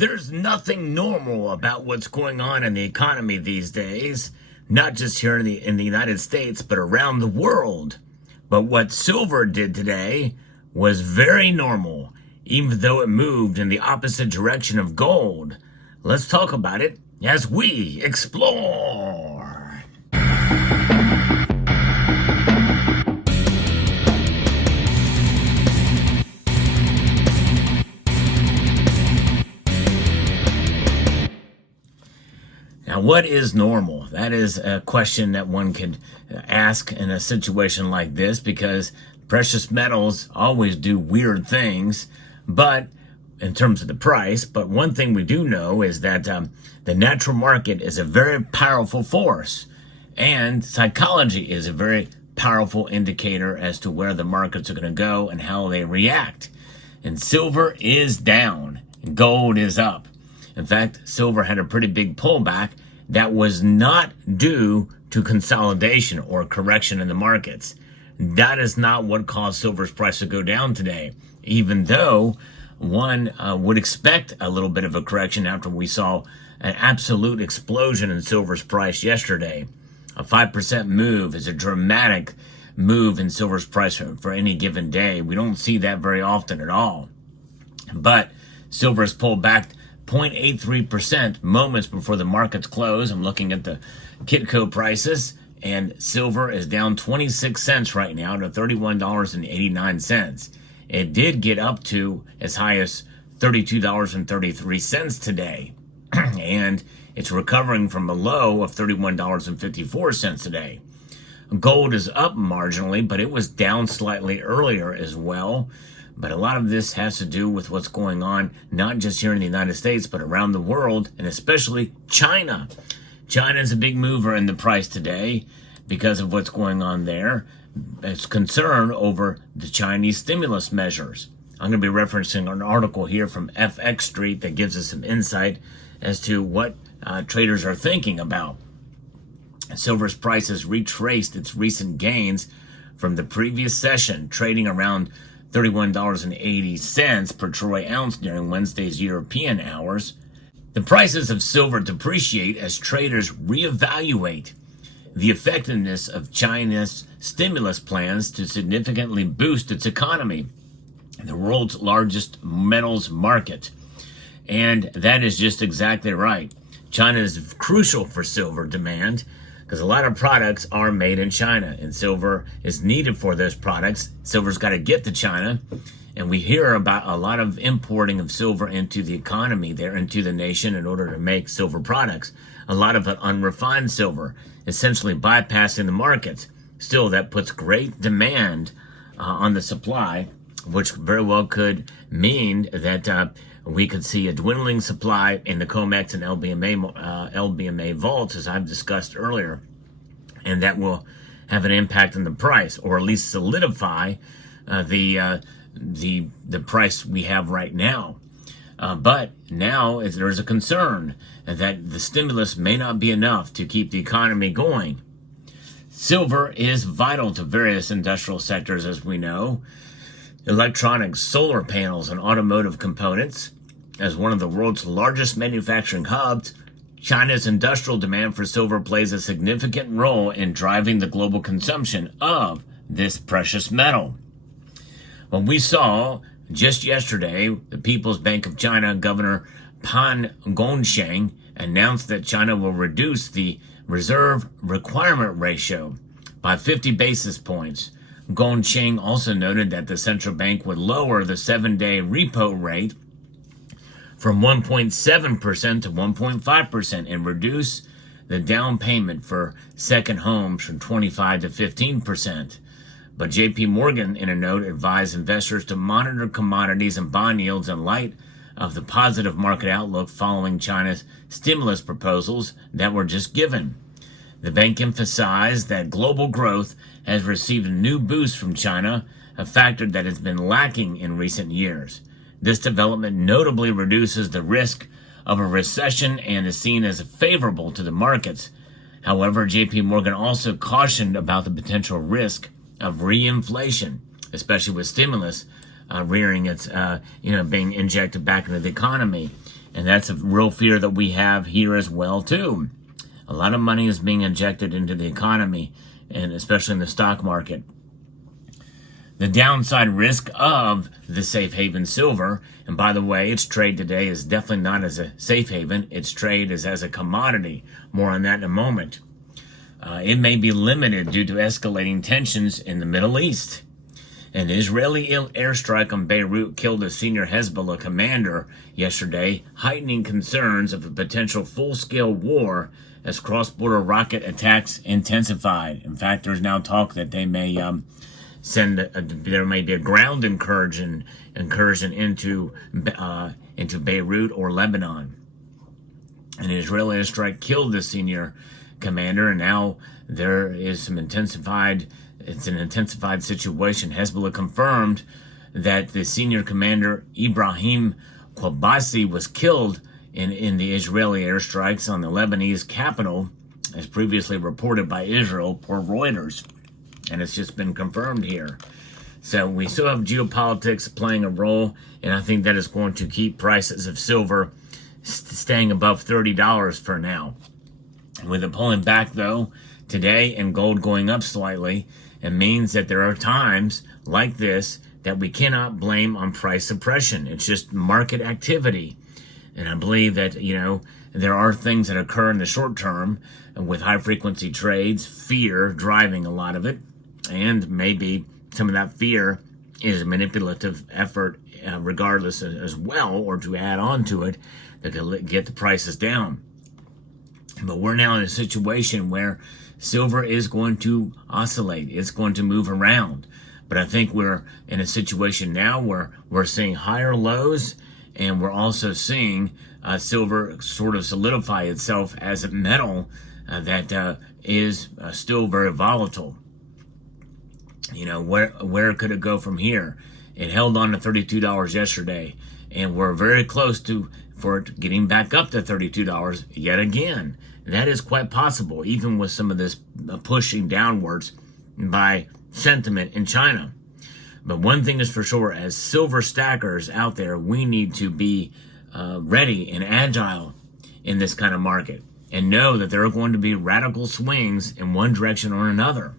There's nothing normal about what's going on in the economy these days, not just here in the United States, but around the world. But what silver did today was very normal, even though it moved in the opposite direction of gold. Let's talk about it as we explore. Now, what is normal? That is a question that one could ask in a situation like this, because precious metals always do weird things, but in terms of the price. But one thing we do know is that the natural market is a very powerful force, and psychology is a very powerful indicator as to where the markets are going to go and how they react. And silver is down, and gold is up. In fact, silver had a pretty big pullback that was not due to consolidation or correction in the markets. That is not what caused silver's price to go down today, even though one would expect a little bit of a correction after we saw an absolute explosion in silver's price yesterday. A 5% move is a dramatic move in silver's price for any given day. We don't see that very often at all. But silver has pulled back 0.83% moments before the markets close. I'm looking at the Kitco prices, and silver is down 26 cents right now to $31.89. It did get up to as high as $32.33 today, and it's recovering from a low of $31.54 today. Gold is up marginally, but it was down slightly earlier as well. But a lot of this has to do with what's going on, not just here in the United States, but around the world, and especially China. China is a big mover in the price today because of what's going on there. It's concern over the Chinese stimulus measures. I'm going to be referencing an article here from FX Street that gives us some insight as to what traders are thinking about. Silver's price has retraced its recent gains from the previous session, trading around $31.80 per troy ounce during Wednesday's European hours. The prices of silver depreciate as traders reevaluate the effectiveness of China's stimulus plans to significantly boost its economy, the world's largest metals market. And that is just exactly right. China is crucial for silver demand, because a lot of products are made in China, and silver is needed for those products. Silver's got to get to China, and we hear about a lot of importing of silver into the economy there, into the nation, in order to make silver products. A lot of it unrefined silver, essentially bypassing the markets. Still, that puts great demand on the supply, which very well could mean that we could see a dwindling supply in the COMEX and LBMA vaults, as I've discussed earlier, and that will have an impact on the price, or at least solidify the price we have right now. But now there's a concern that the stimulus may not be enough to keep the economy going. Silver is vital to various industrial sectors, as we know. Electronics, solar panels, and automotive components. As one of the world's largest manufacturing hubs, China's industrial demand for silver plays a significant role in driving the global consumption of this precious metal. When we saw just yesterday, the People's Bank of China Governor Pan Gongsheng announced that China will reduce the reserve requirement ratio by 50 basis points. Gongsheng also noted that the central bank would lower the 7-day repo rate from 1.7% to 1.5% and reduce the down payment for second homes from 25 to 15%. But JP Morgan, in a note, advised investors to monitor commodities and bond yields in light of the positive market outlook following China's stimulus proposals that were just given. The bank emphasized that global growth has received a new boost from China, a factor that has been lacking in recent years. This development notably reduces the risk of a recession and is seen as favorable to the markets. However, JP Morgan also cautioned about the potential risk of reinflation, especially with stimulus rearing its, being injected back into the economy. And that's a real fear that we have here as well, too. A lot of money is being injected into the economy, and especially in the stock market. The downside risk of the safe haven silver, and by the way, its trade today is definitely not as a safe haven. Its trade is as a commodity. More on that in a moment. It may be limited due to escalating tensions in the Middle East. An Israeli airstrike on Beirut killed a senior Hezbollah commander yesterday, heightening concerns of a potential full-scale war as cross-border rocket attacks intensified. In fact, there's now talk that they may there may be a ground incursion into Beirut or Lebanon. An Israeli airstrike killed the senior commander, and now there is some intensified situation. Hezbollah confirmed that the senior commander Ibrahim Qubbasi was killed in the Israeli airstrikes on the Lebanese capital, as previously reported by Israel per Reuters. And it's just been confirmed here. So we still have geopolitics playing a role, and I think that is going to keep prices of silver staying above $30 for now. With it pulling back, though, today and gold going up slightly, it means that there are times like this that we cannot blame on price suppression. It's just market activity. And I believe that, there are things that occur in the short term with high-frequency trades, fear driving a lot of it. And maybe some of that fear is a manipulative effort regardless as well, or to add on to it that can get the prices down. But we're now in a situation where silver is going to oscillate. It's going to move around. But I think we're in a situation now where we're seeing higher lows, and we're also seeing silver sort of solidify itself as a metal that is still very volatile. Where could it go from here? It held on to $32 yesterday, and we're very close for it getting back up to $32 yet again. That is quite possible, even with some of this pushing downwards by sentiment in China. But one thing is for sure, as silver stackers out there, we need to be ready and agile in this kind of market, and know that there are going to be radical swings in one direction or another.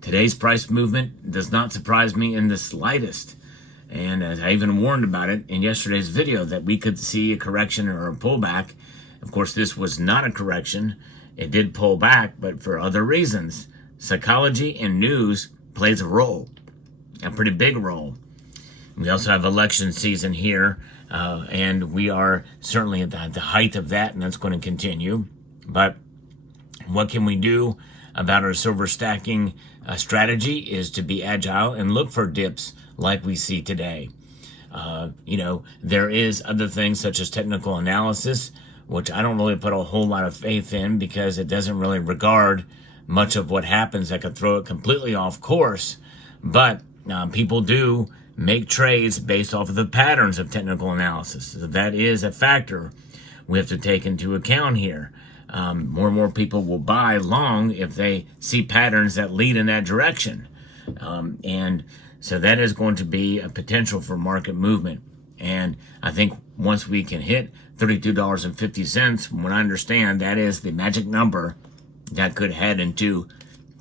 Today's price movement does not surprise me in the slightest. And as I even warned about it in yesterday's video, that we could see a correction or a pullback. Of course, this was not a correction. It did pull back, but for other reasons. Psychology and news plays a role, a pretty big role. We also have election season here, and we are certainly at the height of that, and that's going to continue. But what can we do about our silver stacking strategy is to be agile and look for dips like we see today. There is other things such as technical analysis, which I don't really put a whole lot of faith in because it doesn't really regard much of what happens. That could throw it completely off course. But people do make trades based off of the patterns of technical analysis. So that is a factor we have to take into account here. More and more people will buy long if they see patterns that lead in that direction. And so that is going to be a potential for market movement. And I think once we can hit $32.50, from what I understand, that is the magic number that could head into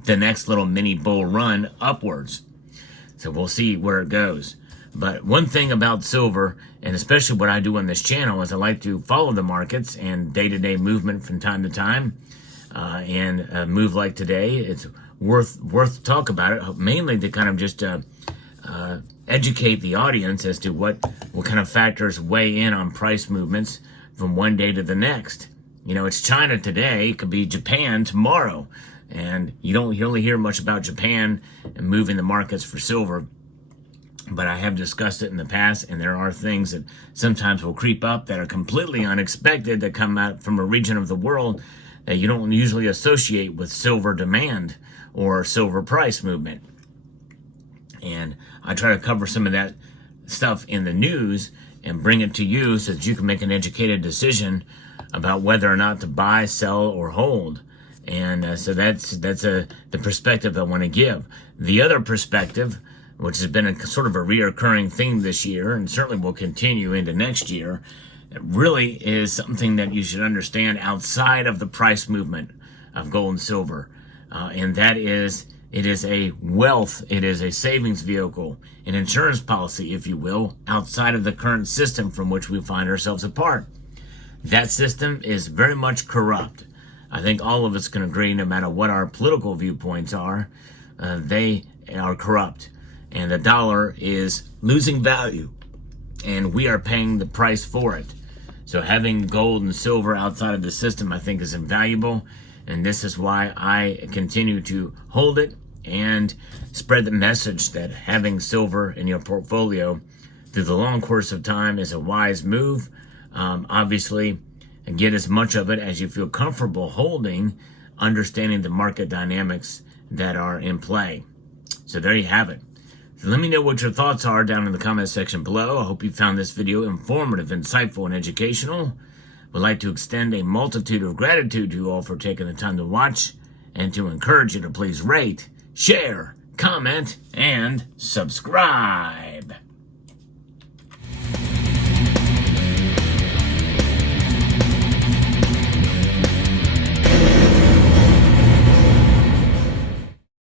the next little mini bull run upwards. So we'll see where it goes. But one thing about silver, and especially what I do on this channel, is I like to follow the markets and day-to-day movement from time to time. And a move like today, it's worth talk about it, mainly to kind of just educate the audience as to what kind of factors weigh in on price movements from one day to the next. It's China today, it could be Japan tomorrow. And you only hear much about Japan and moving the markets for silver. But I have discussed it in the past, and there are things that sometimes will creep up that are completely unexpected, that come out from a region of the world that you don't usually associate with silver demand or silver price movement. And I try to cover some of that stuff in the news and bring it to you so that you can make an educated decision about whether or not to buy, sell, or hold. And so that's the perspective I want to give. The other perspective, which has been a sort of a reoccurring theme this year and certainly will continue into next year, it really is something that you should understand outside of the price movement of gold and silver. And that is, it is a wealth, it is a savings vehicle, an insurance policy, if you will, outside of the current system from which we find ourselves apart. That system is very much corrupt. I think all of us can agree, no matter what our political viewpoints are, they are corrupt. And the dollar is losing value, and we are paying the price for it. So having gold and silver outside of the system, I think, is invaluable. And this is why I continue to hold it and spread the message that having silver in your portfolio through the long course of time is a wise move. Obviously, and get as much of it as you feel comfortable holding, understanding the market dynamics that are in play. So there you have it. So let me know what your thoughts are down in the comment section below. I hope you found this video informative, insightful, and educational. Would like to extend a multitude of gratitude to you all for taking the time to watch, and to encourage you to please rate, share, comment, and subscribe.